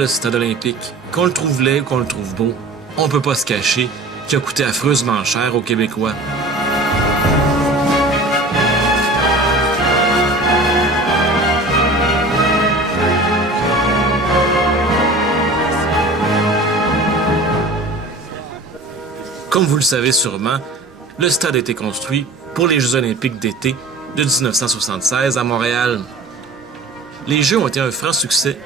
le stade olympique, qu'on le trouve laid ou qu'on le trouve beau, on peut pas se cacher qu'il a coûté affreusement cher aux Québécois. Comme vous le savez sûrement, le stade a été construit pour les Jeux olympiques d'été de 1976 à Montréal. Les Jeux ont été un franc succès,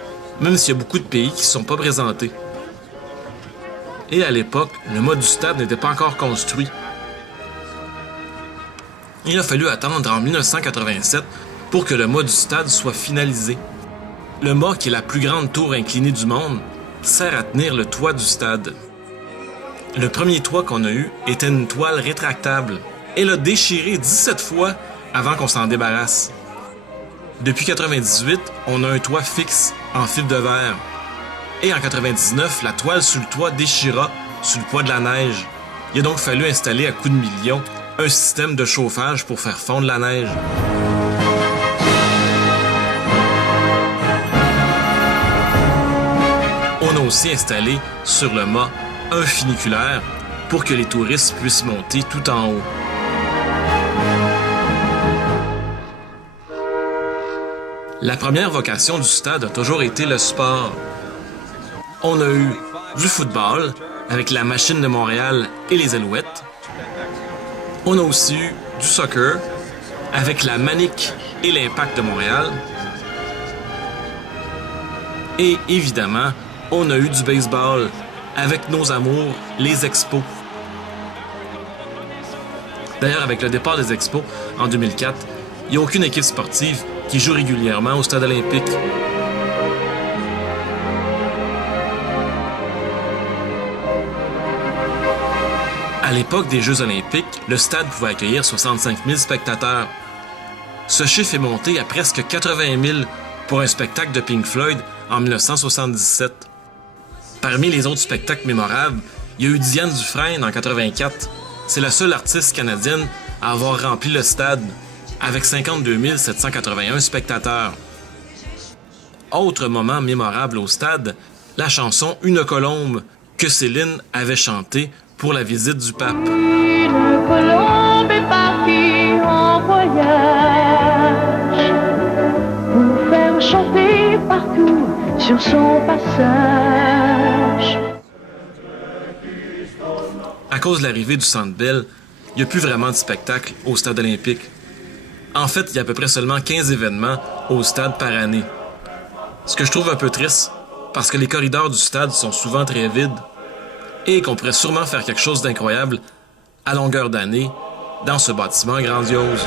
même s'il y a beaucoup de pays qui ne sont pas présentés. Et à l'époque, le mât du stade n'était pas encore construit. Il a fallu attendre en 1987 pour que le mât du stade soit finalisé. Le mât, qui est la plus grande tour inclinée du monde, sert à tenir le toit du stade. Le premier toit qu'on a eu était une toile rétractable. Elle a déchiré 17 fois avant qu'on s'en débarrasse. Depuis 1998, on a un toit fixe en fibre de verre. Et en 1999, la toile sur le toit déchira sous le poids de la neige. Il a donc fallu installer à coups de millions un système de chauffage pour faire fondre la neige. On a aussi installé sur le mât un funiculaire pour que les touristes puissent monter tout en haut. La première vocation du stade a toujours été le sport. On a eu du football avec la Machine de Montréal et les Alouettes. On a aussi eu du soccer avec la Manic et l'Impact de Montréal. Et évidemment, on a eu du baseball avec nos amours, les Expos. D'ailleurs, avec le départ des Expos en 2004, il n'y a aucune équipe sportive qui joue régulièrement au stade olympique. À l'époque des Jeux olympiques, le stade pouvait accueillir 65 000 spectateurs. Ce chiffre est monté à presque 80 000 pour un spectacle de Pink Floyd en 1977. Parmi les autres spectacles mémorables, il y a eu Diane Dufresne en 1984. C'est la seule artiste canadienne à avoir rempli le stade, avec 52 781 spectateurs. Autre moment mémorable au stade, la chanson « Une colombe » que Céline avait chantée pour la visite du pape. Une colombe est partie en voyage pour faire chanter partout sur son passage. À cause de l'arrivée du Centre Bell, il n'y a plus vraiment de spectacle au stade olympique. En fait, il y a à peu près seulement 15 événements au stade par année. Ce que je trouve un peu triste, parce que les corridors du stade sont souvent très vides et qu'on pourrait sûrement faire quelque chose d'incroyable à longueur d'année dans ce bâtiment grandiose.